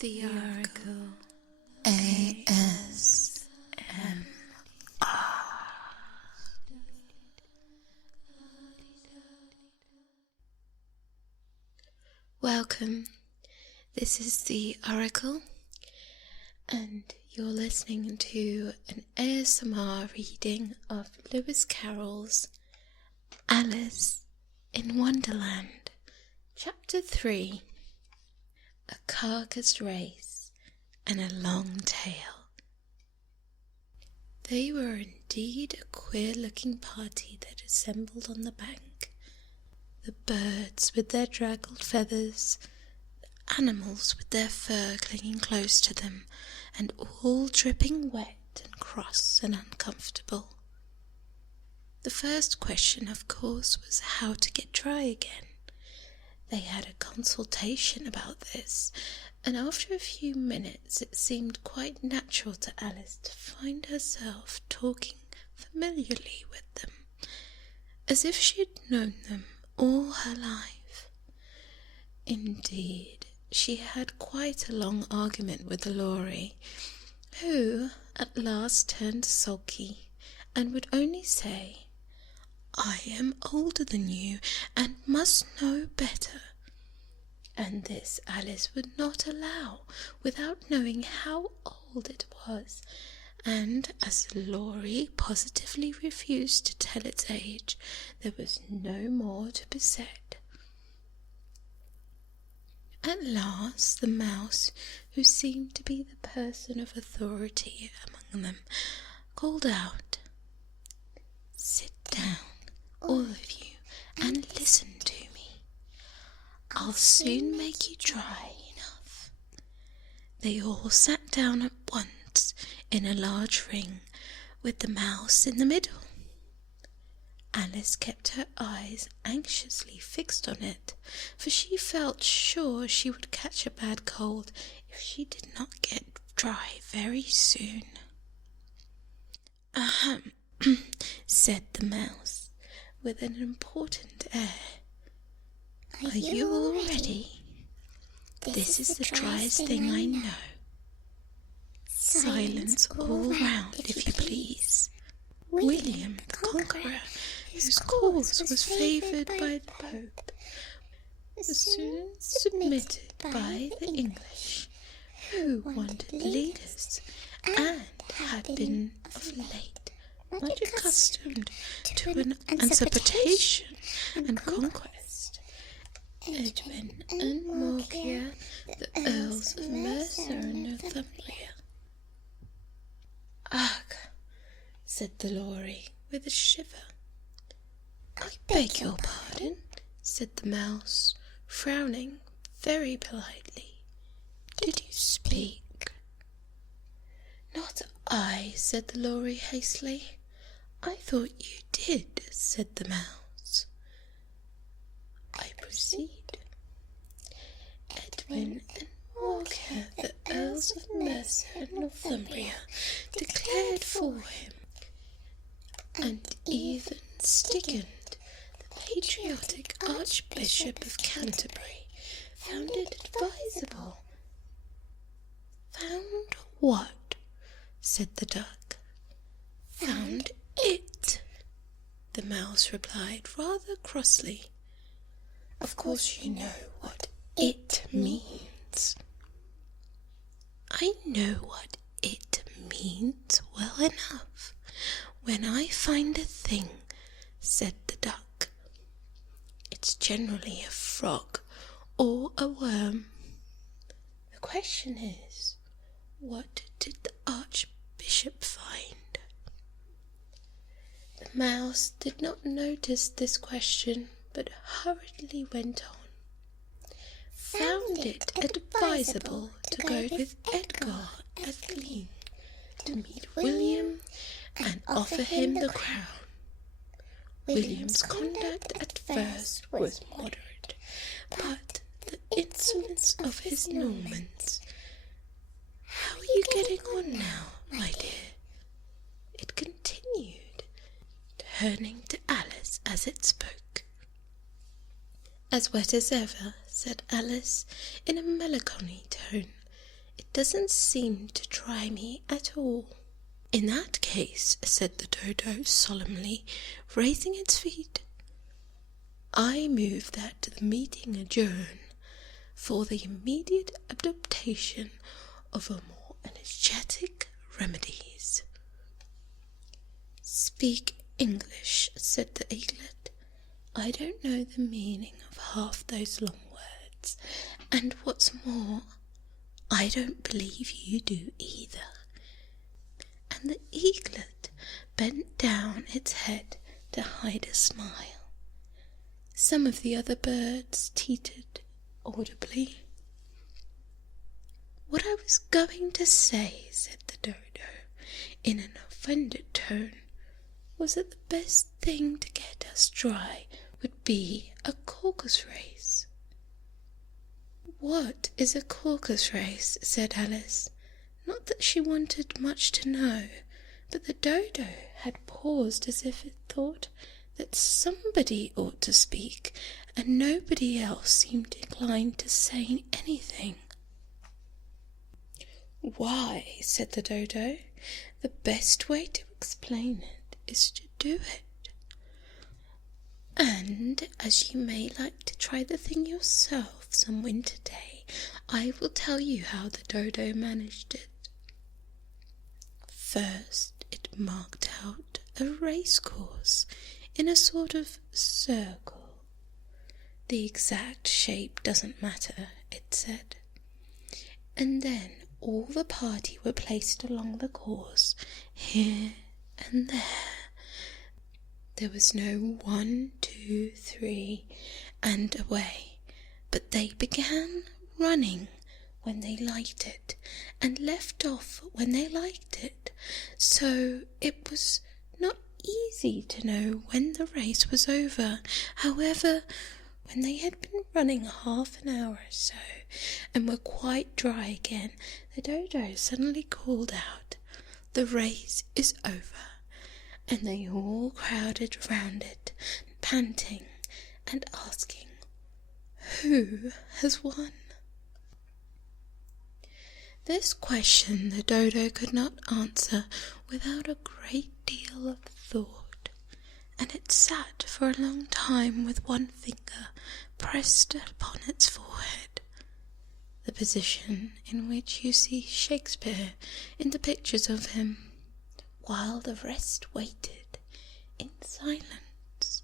The Oracle ASMR. Welcome. This is the Oracle, and you're listening to an ASMR reading of Lewis Carroll's Alice in Wonderland, Chapter 3. A carcass race and a long tail. They were indeed a queer-looking party that assembled on the bank. The birds with their draggled feathers, the animals with their fur clinging close to them, and all dripping wet and cross and uncomfortable. The first question, of course, was how to get dry again. They had a consultation about this, and after a few minutes it seemed quite natural to Alice to find herself talking familiarly with them, as if she had known them all her life. Indeed, she had quite a long argument with the Lorry, who at last turned sulky and would only say, "I am older than you and must know better." And this Alice would not allow without knowing how old it was, and as the Lorry positively refused to tell its age, there was no more to be said. At last the mouse, who seemed to be the person of authority among them, called out, "Sit down, all of you, and listen to me. I'll soon make you dry enough." They all sat down at once in a large ring, with the mouse in the middle. Alice kept her eyes anxiously fixed on it, for she felt sure she would catch a bad cold if she did not get dry very soon. "Ahem," said the mouse, with an important air. "Are you all ready? This is the driest thing I know. Silence all round, if you please. William the Conqueror, whose cause was favoured by the Pope, was soon submitted by the English, who wanted leaders, and had been of late much accustomed to an usurpation and conquest. Edwin and 𝗦𝗢𝗖𝗜𝗏𝗥, the Earls of Mercia and Northumbria." "Ugh," said the Lorry, with a shiver. "I beg your pardon," said the mouse, frowning very politely. "Did you speak?" "Not I," said the Lorry hastily. "I thought you did," said the mouse. "I proceed. Edwin and 𝗦𝗢𝗏𝗥, the Earls of Mercia and Northumbria, declared for him, and even Stigand, the patriotic Archbishop of Canterbury, found it advisable." "Found what?" said the duck. "Found it," the mouse replied rather crossly. "Of course you know what it means." "I know what it means well enough. When I find a thing," said the duck, "it's generally a frog or a worm. The question is, what did the Archbishop find?" The mouse did not notice this question, but hurriedly went on. "Found it advisable to go with Edgar at Glyn, to meet William and offer him the crown. William's conduct at first was moderate, but the insolence of his Normans—" "How are you getting on now, my dear?" it continued, turning to Alice as it spoke. "As wet as ever," said Alice, in a melancholy tone, It doesn't seem to try me at all." "In that case," said the dodo solemnly, raising its feet, "I move that the meeting adjourn for the immediate adoption of a more energetic remedies." "Speak English," said the eaglet. "I don't know the meaning of half those long words, and what's more, I don't believe you do either." And the eaglet bent down its head to hide a smile. Some of the other birds teetered audibly. "What I was going to say," said the dodo, in an offended tone, "was that the best thing to get us dry would be a caucus race." "What is a caucus race?" said Alice. Not that she wanted much to know, but the dodo had paused as if it thought that somebody ought to speak, and nobody else seemed inclined to say anything. "Why," said the dodo, "the best way to explain it is to do it. And as you may like to try the thing yourself some winter day, I will tell you how the dodo managed it. First, it marked out a race course in a sort of circle. The exact shape doesn't matter, it said. And then all the party were placed along the course, here and there. There was no 1, 2, 3, and away, but they began running when they liked it, and left off when they liked it, so it was not easy to know when the race was over. However, when they had been running half an hour or so, and were quite dry again, the dodo suddenly called out, "The race is over," and they all crowded round it, panting and asking, "Who has won?" This question the dodo could not answer without a great deal of thought, and it sat for a long time with one finger pressed upon its forehead, the position in which you see Shakespeare in the pictures of him, while the rest waited in silence.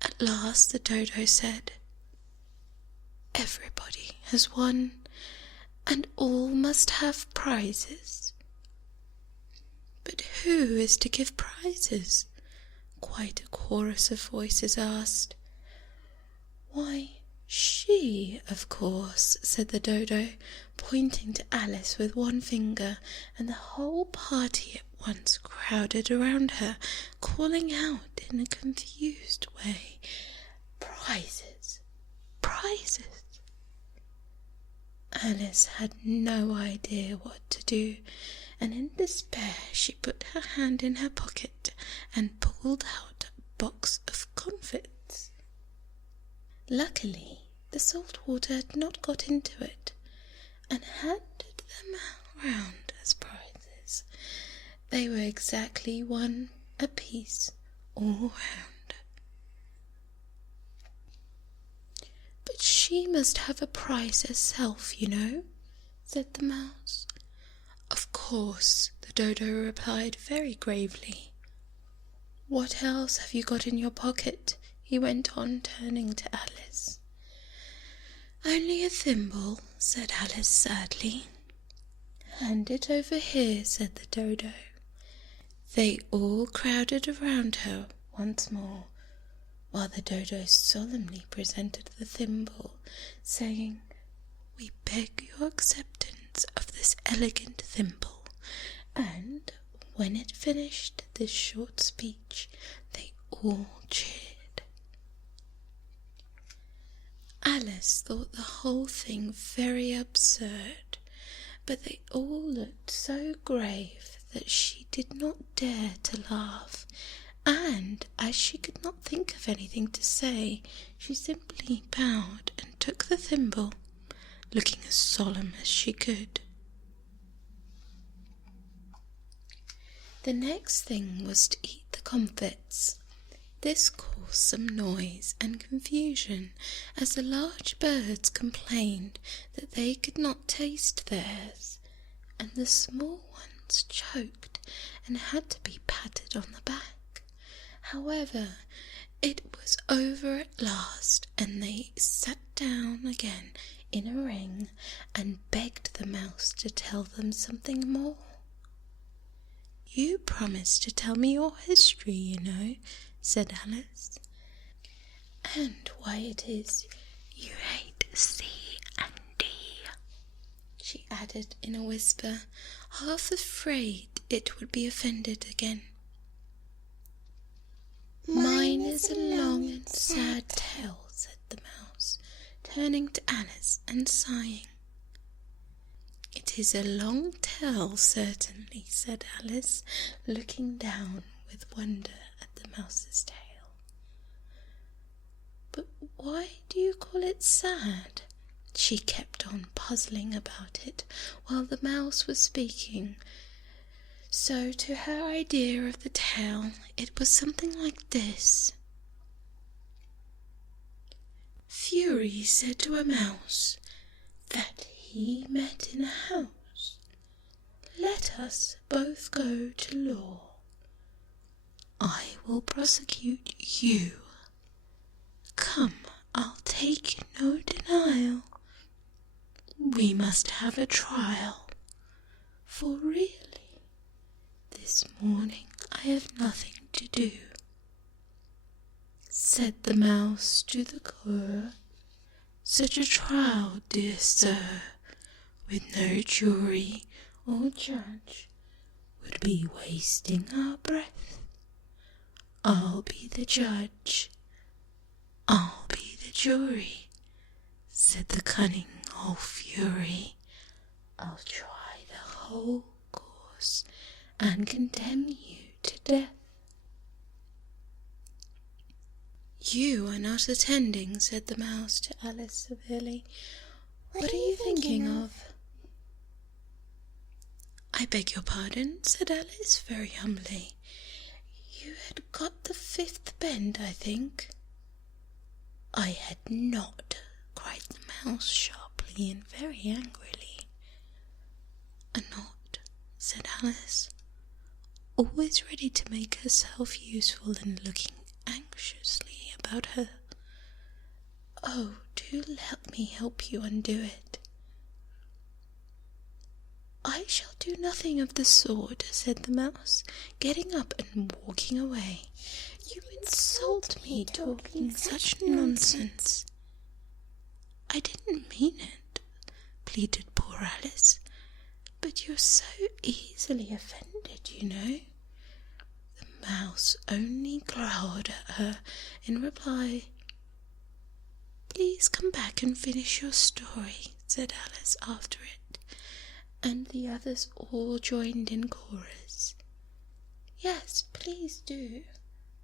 At last the dodo said, "Everybody has won, and all must have prizes." "But who is to give prizes?" quite a chorus of voices asked. "Why, she, of course," said the dodo, pointing to Alice with one finger, and the whole party at once crowded around her, calling out in a confused way, "Prizes! Prizes!" Alice had no idea what to do, and in despair she put her hand in her pocket and pulled out a box of comfits. Luckily, the salt water had not got into it, and handed them round as prizes. They were exactly 1 apiece all round. "But she must have a prize herself, you know," said the mouse. "Of course," the dodo replied very gravely. "What else have you got in your pocket?" he went on, turning to Alice. "Only a thimble," said Alice sadly. "Hand it over here," said the dodo. They all crowded around her once more, while the dodo solemnly presented the thimble, saying, "We beg your acceptance of this elegant thimble," and when it finished this short speech, they all cheered. Alice thought the whole thing very absurd, but they all looked so grave that she did not dare to laugh, and as she could not think of anything to say, she simply bowed and took the thimble, looking as solemn as she could. The next thing was to eat the comfits. This caused some noise and confusion, as the large birds complained that they could not taste theirs, and the small ones choked and had to be patted on the back. However, it was over at last, and they sat down again in a ring and begged the mouse to tell them something more. "You promised to tell me your history, you know," said Alice, "and why it is you hate C and D," she added in a whisper, half afraid it would be offended again. "Mine is a long and sad tale," said the mouse, turning to Alice and sighing. "It is a long tale, certainly," said Alice, looking down with wonder at the mouse's tail. "But why do you call it sad?" She kept on puzzling about it while the mouse was speaking. So to her idea of the tale, it was something like this. Fury said to a mouse that he met in a house, "Let us both go to law. I will prosecute you. Come, I'll take no denial. We must have a trial, for really, this morning I have nothing to do." Said the mouse to the cur, "Such a trial, dear sir, with no jury or judge, would be wasting our breath. I'll be the judge, I'll be the jury," said the cunning old fury. "I'll try the whole course and condemn you to death." "You are not attending," said the mouse to Alice severely. "What are you thinking of?" "I beg your pardon," said Alice very humbly. "You had got the fifth bend, I think." "I had not," cried the mouse sharply and very angrily. "A knot," said Alice, always ready to make herself useful and looking anxiously about her. "Oh, do let me help you undo it." "I shall do nothing of the sort," said the mouse, getting up and walking away. "You insult me talking such nonsense." "I didn't mean it," pleaded poor Alice, "but you're so easily offended, you know." The mouse only glowered at her in reply. "Please come back and finish your story," said Alice after it, and the others all joined in chorus. "Yes, please do."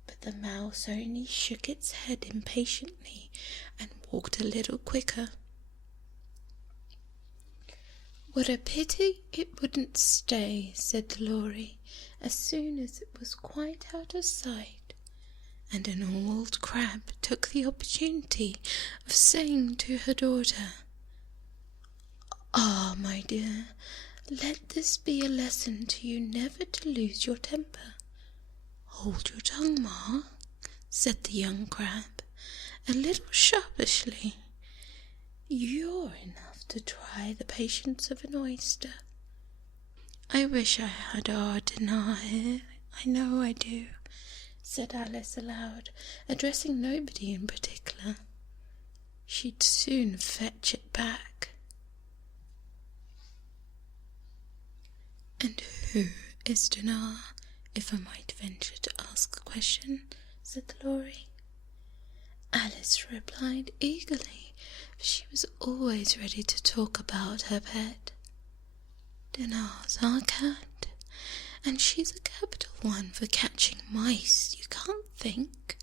But the mouse only shook its head impatiently and walked a little quicker. "What a pity it wouldn't stay," said the Lory, as soon as it was quite out of sight, and an old crab took the opportunity of saying to her daughter, "Ah, my dear, let this be a lesson to you never to lose your temper." "Hold your tongue, Ma," said the young crab, a little sharpishly. "You're enough to try the patience of an oyster." "I wish I had 𝗦𝗢𝗖𝗜𝗏, I know I do," said Alice aloud, addressing nobody in particular. She'd soon fetch it back. "And who is Dinah, if I might venture to ask the question?" said the Lory. Alice replied eagerly, for she was always ready to talk about her pet. "Dinah's our cat, and she's a capital one for catching mice, you can't think.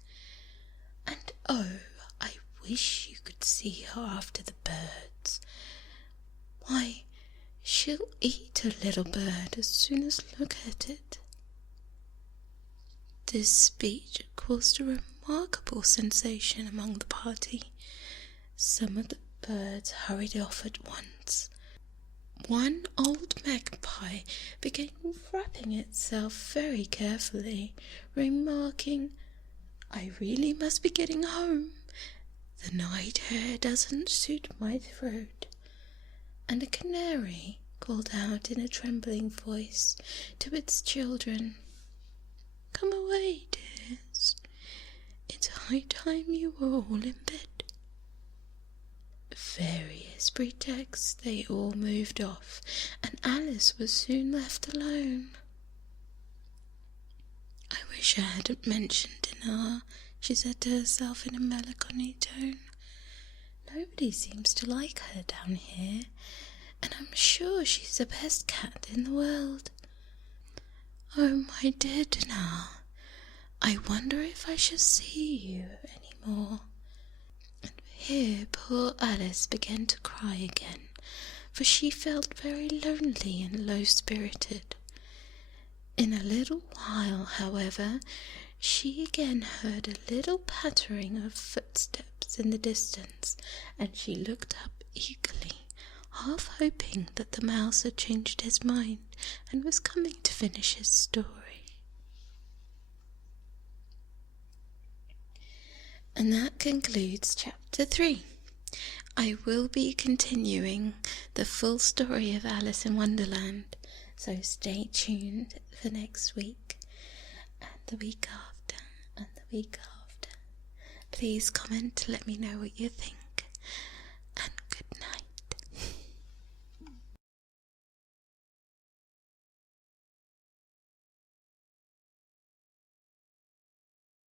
And oh, I wish you could see her after the birds. Why, she'll eat a little bird as soon as look at it." This speech caused a remarkable sensation among the party. Some of the birds hurried off at once. One old magpie began wrapping itself very carefully, remarking, "I really must be getting home. The night air doesn't suit my throat." And a canary called out in a trembling voice to its children, "Come away, dears. It's high time you were all in bed." Various pretexts, they all moved off, and Alice was soon left alone. "I wish I hadn't mentioned Dinah," she said to herself in a melancholy tone. "Nobody seems to like her down here, and I'm sure she's the best cat in the world. Oh, my dear Dinah, I wonder if I shall see you any more." And here poor Alice began to cry again, for she felt very lonely and low-spirited. In a little while, however, she again heard a little pattering of footsteps in the distance, and she looked up eagerly, half hoping that the mouse had changed his mind and was coming to finish his story. And that concludes chapter 3. I will be continuing the full story of Alice in Wonderland, so stay tuned for next week, and the week after, and the week after. Please comment to let me know what you think, and good night.